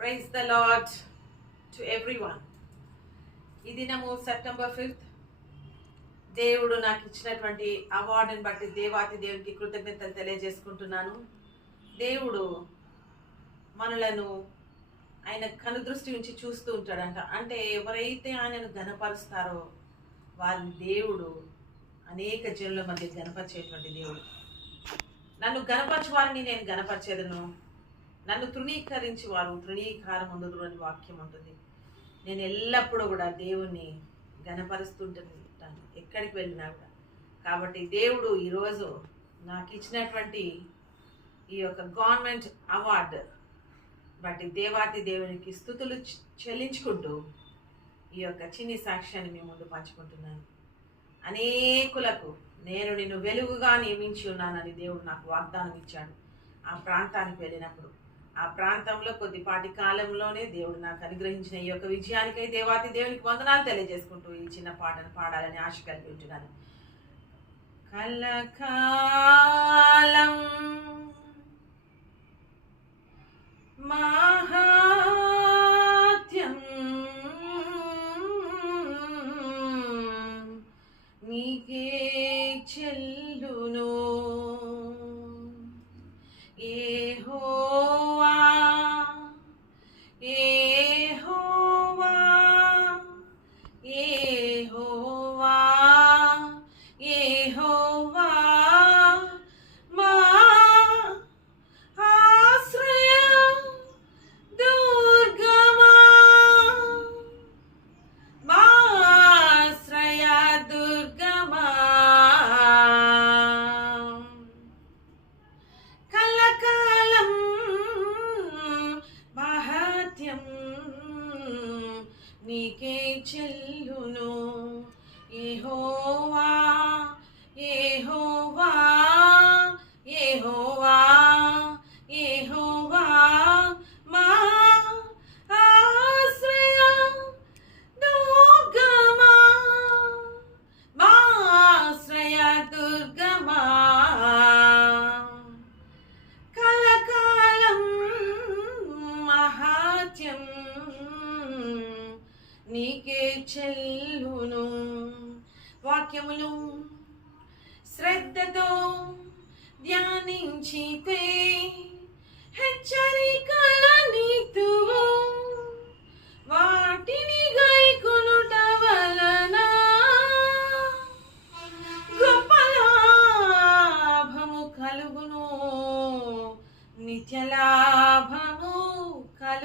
Praise the Lord to everyone. ఈ దినము September 5th. దేవుడు నాకు ఇచ్చినటువంటి అవార్డుని బట్టి దేవాతి దేవునికి కృతజ్ఞతలు తెలియజేసుకుంటున్నాను. దేవుడు మనలను ఆయన కనుదృష్టి నుంచి చూస్తూ ఉంటాడంట. అంటే ఎవరైతే ఆయనను ఘనపరుస్తారో వారిని దేవుడు అనేక జనుల మధ్య ఘనపరిచేటువంటి దేవుడు. నన్ను ఘనపరచు వారిని నేను ఘనపరిచేదను, నన్ను తృణీకరించి వారు తృణీకారం ఉండదు అని వాక్యం ఉంటుంది. నేను ఎల్లప్పుడూ కూడా దేవుణ్ణి ఘనపరుస్తుంటాను ఎక్కడికి వెళ్ళినా కూడా. కాబట్టి దేవుడు ఈరోజు నాకు ఇచ్చినటువంటి ఈ యొక్క గవర్నమెంట్ అవార్డు బట్టి దేవాతి దేవునికి స్తుతులు చెల్లించుకుంటూ ఈ యొక్క చిన్ని సాక్ష్యాన్ని మీ ముందు పంచుకుంటున్నాను. అనేకులకు నేను నిన్ను వెలుగుగా నియమించి ఉన్నానని దేవుడు నాకు వాగ్దానం ఇచ్చాడు. ఆ ప్రాంతానికి వెళ్ళినప్పుడు ఆ ప్రాంతంలో కొద్దిపాటి కాలంలోనే దేవుడు నాకు అనుగ్రహించిన ఈ యొక్క విజయానికై దేవాతి దేవునికి వందనాలు తెలియజేసుకుంటూ ఈ చిన్న పాటను పాడాలని ఆశ కలిగి ఉంటున్నాను. కలకాలం మహాత్యం నీకే చెల్లును యెహోవా యెహోవా యెహోవా యెహోవా మా ఆశ్రయ దుర్గమా మా ఆశ్రయ దుర్గమా కలకాలం మహత్యం నీకే చెల్లును యెహోవా యెహోవా యెహోవా యెహోవా మా ఆశ్రయ దుర్గమా మా ఆశ్రయ దుర్గమా కలకాలం మహాత్యం నీకే చెల్లును. వాక్యములు శ్రద్ధతో ధ్యానించితే హెచ్చరికలని